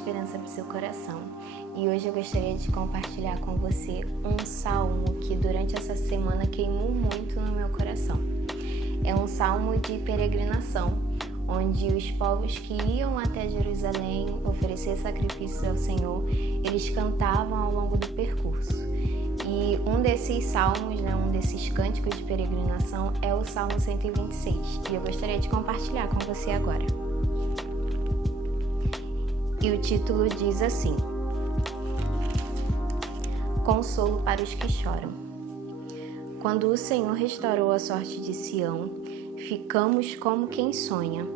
esperança para o seu coração. E hoje eu gostaria de compartilhar com você um salmo que durante essa semana queimou muito no meu coração. É um salmo de peregrinação, onde os povos que iam até Jerusalém oferecer sacrifícios ao Senhor, eles cantavam ao longo do percurso. E um desses salmos, um desses cânticos de peregrinação é o Salmo 126, e eu gostaria de compartilhar com você agora. E o título diz assim: Consolo para os que choram. Quando o Senhor restaurou a sorte de Sião, ficamos como quem sonha.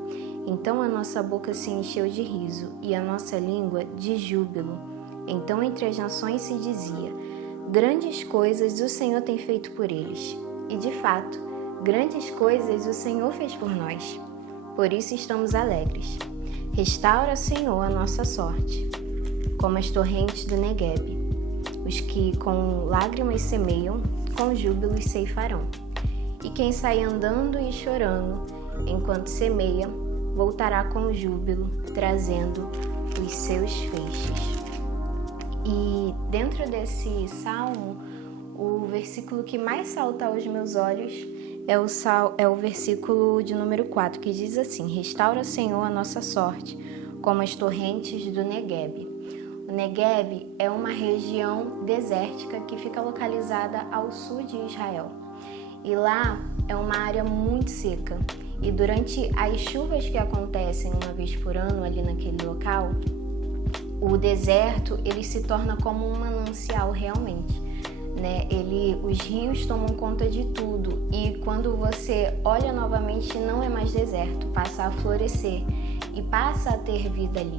Então a nossa boca se encheu de riso e a nossa língua de júbilo. Então entre as nações se dizia: grandes coisas o Senhor tem feito por eles. E de fato, grandes coisas o Senhor fez por nós. Por isso estamos alegres. Restaura, Senhor, a nossa sorte, como as torrentes do Neguebe. Os que com lágrimas semeiam, com júbilo ceifarão. E quem sai andando e chorando, enquanto semeia, voltará com júbilo, trazendo os seus feixes. E dentro desse salmo, o versículo que mais salta aos meus olhos é o versículo de número 4, que diz assim: Restaura, Senhor, a nossa sorte, como as torrentes do Neguebe. O Neguebe é uma região desértica que fica localizada ao sul de Israel. E lá é uma área muito seca. E durante as chuvas que acontecem uma vez por ano ali naquele local, o deserto ele se torna como um manancial realmente. Os rios tomam conta de tudo e quando você olha novamente não é mais deserto, passa a florescer e passa a ter vida ali.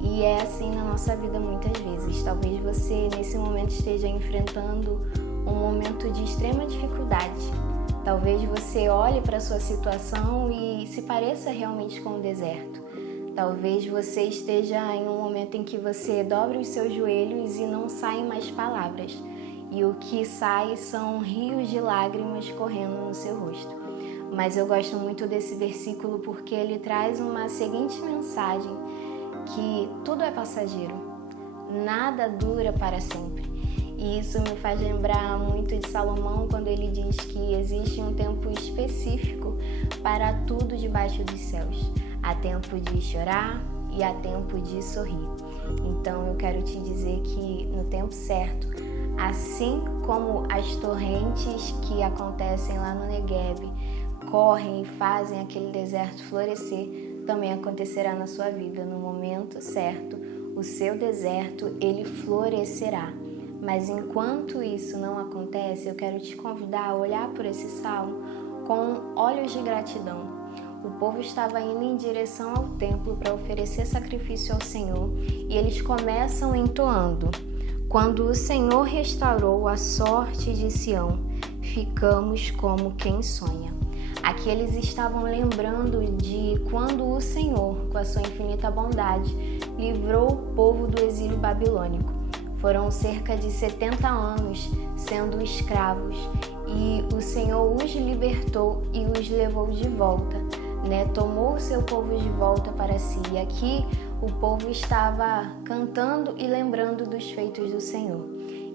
E é assim na nossa vida muitas vezes. Talvez você nesse momento esteja enfrentando um momento de extrema dificuldade. Talvez você olhe para a sua situação e se pareça realmente com o deserto. Talvez você esteja em um momento em que você dobra os seus joelhos e não saem mais palavras. E o que sai são rios de lágrimas correndo no seu rosto. Mas eu gosto muito desse versículo porque ele traz uma seguinte mensagem, que tudo é passageiro, nada dura para sempre. E isso me faz lembrar muito de Salomão quando ele diz que existe um tempo específico para tudo debaixo dos céus. Há tempo de chorar e há tempo de sorrir. Então eu quero te dizer que no tempo certo, assim como as torrentes que acontecem lá no Neguebe correm e fazem aquele deserto florescer, também acontecerá na sua vida. No momento certo, o seu deserto ele florescerá. Mas enquanto isso não acontece, eu quero te convidar a olhar por esse salmo com olhos de gratidão. O povo estava indo em direção ao templo para oferecer sacrifício ao Senhor e eles começam entoando: quando o Senhor restaurou a sorte de Sião, ficamos como quem sonha. Aqui eles estavam lembrando de quando o Senhor, com a sua infinita bondade, livrou o povo do exílio babilônico. Foram cerca de 70 anos sendo escravos e o Senhor os libertou e os levou de volta, tomou o seu povo de volta para si. E aqui o povo estava cantando e lembrando dos feitos do Senhor.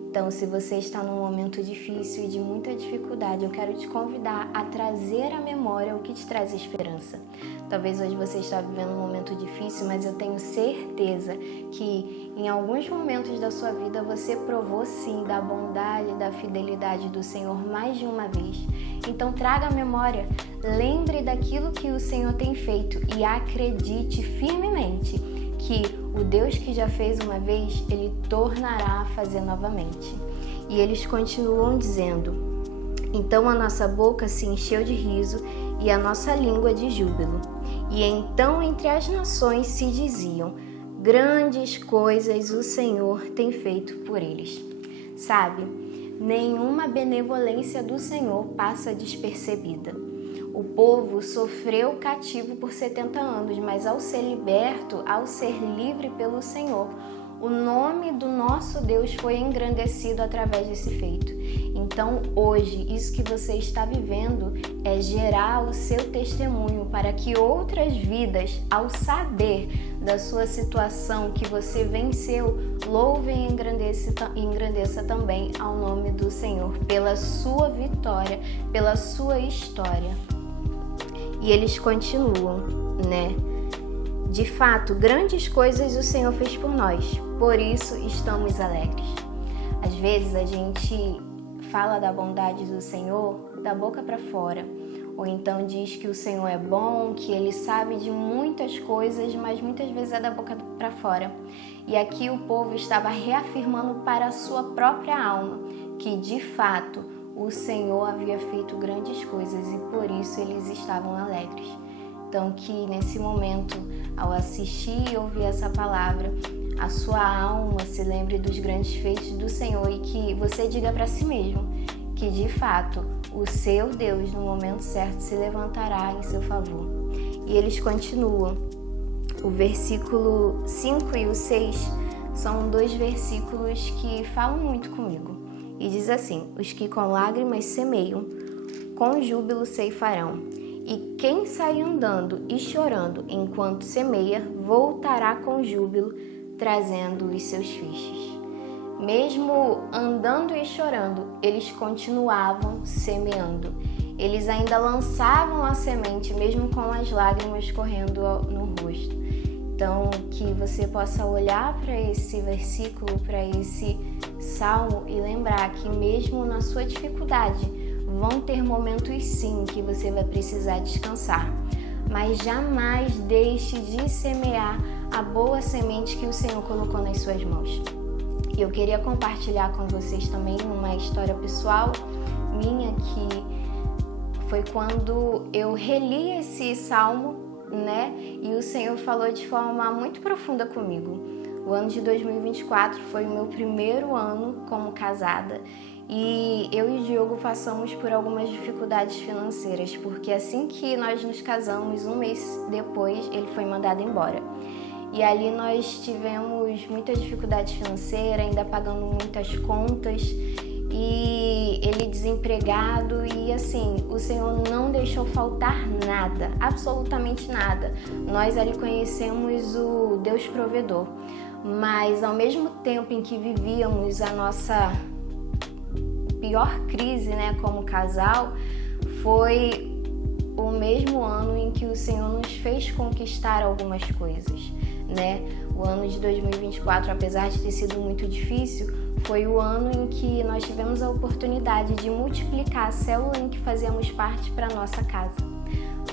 Então, se você está num momento difícil e de muita dificuldade, eu quero te convidar a trazer à memória o que te traz esperança. Talvez hoje você está vivendo um momento difícil, mas eu tenho certeza que em alguns momentos da sua vida você provou sim da bondade e da fidelidade do Senhor mais de uma vez. Então traga à memória, lembre daquilo que o Senhor tem feito e acredite firmemente que o Deus que já fez uma vez, Ele tornará a fazer novamente. E eles continuam dizendo: então a nossa boca se encheu de riso e a nossa língua de júbilo. E então entre as nações se diziam: grandes coisas o Senhor tem feito por eles. Sabe, nenhuma benevolência do Senhor passa despercebida. O povo sofreu cativo por 70 anos, mas ao ser liberto, ao ser livre pelo Senhor, o nome do nosso Deus foi engrandecido através desse feito. Então, hoje, isso que você está vivendo é gerar o seu testemunho para que outras vidas, ao saber da sua situação que você venceu, louve e engrandeça também ao nome do Senhor, pela sua vitória, pela sua história. E eles continuam, né? De fato, grandes coisas o Senhor fez por nós, por isso estamos alegres. Às vezes a gente fala da bondade do Senhor da boca para fora, ou então diz que o Senhor é bom, que Ele sabe de muitas coisas, mas muitas vezes é da boca para fora. E aqui o povo estava reafirmando para a sua própria alma que, de fato, o Senhor havia feito grandes coisas e por isso eles estavam alegres. Então, que nesse momento, ao assistir e ouvir essa palavra, a sua alma se lembre dos grandes feitos do Senhor e que você diga para si mesmo que, de fato, o seu Deus, no momento certo, se levantará em seu favor. E eles continuam. O versículo 5 e o 6 são dois versículos que falam muito comigo. E diz assim: os que com lágrimas semeiam, com júbilo ceifarão. E quem sai andando e chorando enquanto semeia, voltará com júbilo, trazendo os seus feixes. Mesmo andando e chorando, eles continuavam semeando. Eles ainda lançavam a semente, mesmo com as lágrimas correndo no rosto. Então, que você possa olhar para esse versículo, para esse salmo e lembrar que mesmo na sua dificuldade, vão ter momentos sim que você vai precisar descansar, mas jamais deixe de semear a boa semente que o Senhor colocou nas suas mãos. E eu queria compartilhar com vocês também uma história pessoal minha, que foi quando eu reli esse salmo, né? E o Senhor falou de forma muito profunda comigo. O ano de 2024 foi o meu primeiro ano como casada. E eu e o Diogo passamos por algumas dificuldades financeiras, porque assim que nós nos casamos, um mês depois, ele foi mandado embora. E ali nós tivemos muita dificuldade financeira, ainda pagando muitas contas, e ele desempregado, e assim, o Senhor não deixou faltar nada, absolutamente nada. Nós ali conhecemos o Deus provedor, mas ao mesmo tempo em que vivíamos a nossa pior crise, né, como casal, foi o mesmo ano em que o Senhor nos fez conquistar algumas coisas, né? O ano de 2024, apesar de ter sido muito difícil, foi o ano em que nós tivemos a oportunidade de multiplicar a célula em que fazíamos parte para nossa casa.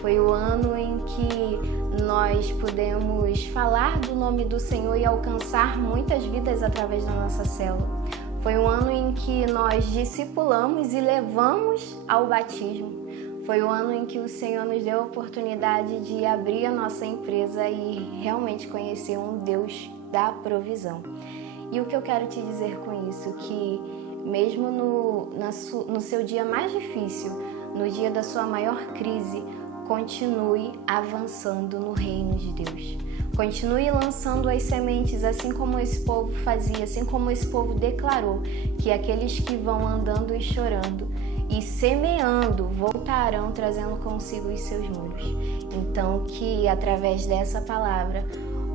Foi o ano em que nós pudemos falar do nome do Senhor e alcançar muitas vidas através da nossa célula. Foi um ano em que nós discipulamos e levamos ao batismo. Foi o ano em que o Senhor nos deu a oportunidade de abrir a nossa empresa e realmente conhecer um Deus da provisão. E o que eu quero te dizer com isso? Que mesmo no seu dia mais difícil, no dia da sua maior crise, continue avançando no reino de Deus. Continue lançando as sementes, assim como esse povo fazia, assim como esse povo declarou, que aqueles que vão andando e chorando e semeando voltarão trazendo consigo os seus muros. Então, que através dessa palavra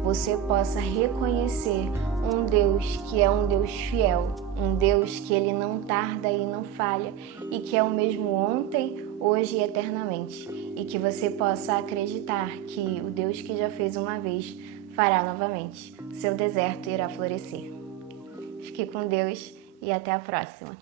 você possa reconhecer um Deus que é um Deus fiel, um Deus que Ele não tarda e não falha, e que é o mesmo ontem, hoje e eternamente. E que você possa acreditar que o Deus que já fez uma vez fará novamente. Seu deserto irá florescer. Fique com Deus e até a próxima.